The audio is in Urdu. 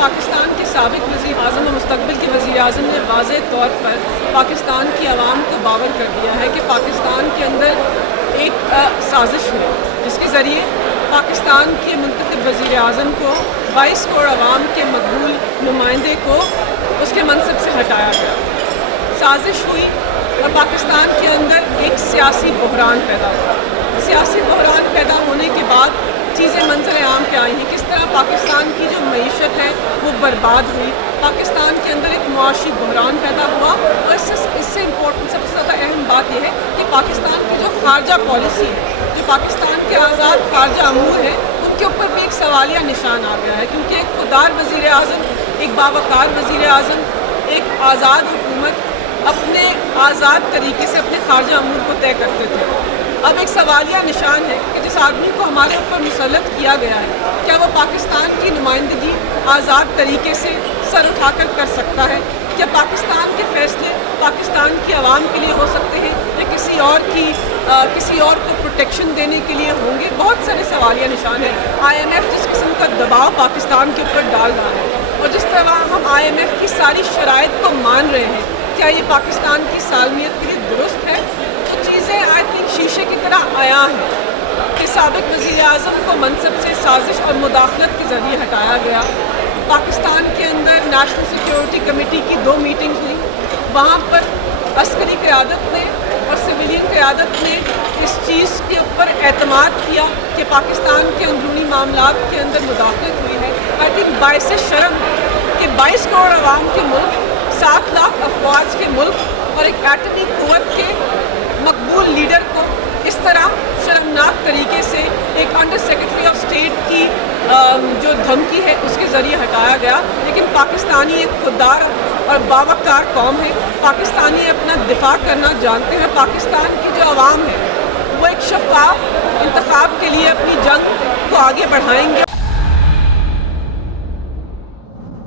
پاکستان کے سابق وزیر اعظم اور مستقبل کے وزیر اعظم نے واضح طور پر پاکستان کی عوام کو باور کر دیا ہے کہ پاکستان کے اندر ایک سازش ہے جس کے ذریعے پاکستان کے منتخب وزیر اعظم کو 22 کروڑ عوام کے مقبول نمائندے کو اس کے منصب سے ہٹایا گیا۔ سازش ہوئی اور پاکستان کے اندر ایک سیاسی بحران پیدا ہوا۔ سیاسی بحران پیدا ہونے کے بعد چیزیں منظر عام پہ آئی ہیں، کس طرح پاکستان کی جو معیشت ہے وہ برباد ہوئی، پاکستان کے اندر ایک معاشی بحران پیدا ہوا، اور اس سے امپورٹنٹ سب سے زیادہ اہم بات یہ ہے کہ پاکستان کی جو خارجہ پالیسی ہے، جو پاکستان کے آزاد خارجہ امور ہیں، ان کے اوپر بھی ایک سوالیہ نشان آ گیا ہے، کیونکہ ایک خوددار وزیر اعظم، ایک باوقار وزیر اعظم، ایک آزاد حکومت اپنے آزاد طریقے سے اپنے خارجہ امور کو طے کرتے تھے۔ اب ایک سوالیہ نشان ہے کہ جس آدمی کو ہمارے اوپر مسلط کیا گیا ہے، کیا وہ پاکستان کی نمائندگی آزاد طریقے سے سر اٹھا کر سکتا ہے؟ کیا پاکستان کے فیصلے پاکستان کی عوام کے لیے ہو سکتے ہیں یا کسی اور کو پروٹیکشن دینے کے لیے ہوں گے؟ بہت سارے سوالیہ نشان ہیں۔ آئی ایم ایف جس قسم کا دباؤ پاکستان کے اوپر ڈال رہا ہے، اور جس طرح ہم آئی ایم ایف کی ساری شرائط کو مان رہے ہیں، کیا یہ پاکستان کی سالمیت کے لیے درست ہے؟ تو چیزیں آئی تھنک شیشے کی طرح عیاں ہیں کہ سابق وزیر اعظم کو منصب سے سازش اور مداخلت کے ذریعے ہٹایا گیا۔ پاکستان کے اندر نیشنل سیکیورٹی کمیٹی کی 2 میٹنگز ہوئی، وہاں پر عسکری قیادت نے اور سویلین قیادت نے اس چیز کے اوپر اعتماد کیا کہ پاکستان کے اندرونی معاملات کے اندر مداخلت ہوئی ہے۔ آئی تھنک باعث شرم کہ 22 کروڑ عوام کے ملک، 7 لاکھ افواج کے ملک اور ایک ایٹمی قوت کے مقبول لیڈر کو اس طرح شرمناک طریقے سے ایک انڈر سیکرٹری آف اسٹیٹ کی جو دھمکی ہے اس کے ذریعے ہٹایا گیا۔ لیکن پاکستانی ایک خوددار اور باوقار قوم ہے، پاکستانی اپنا دفاع کرنا جانتے ہیں، پاکستان کی جو عوام ہے وہ ایک شفاف انتخاب کے لیے اپنی جنگ کو آگے بڑھائیں گے۔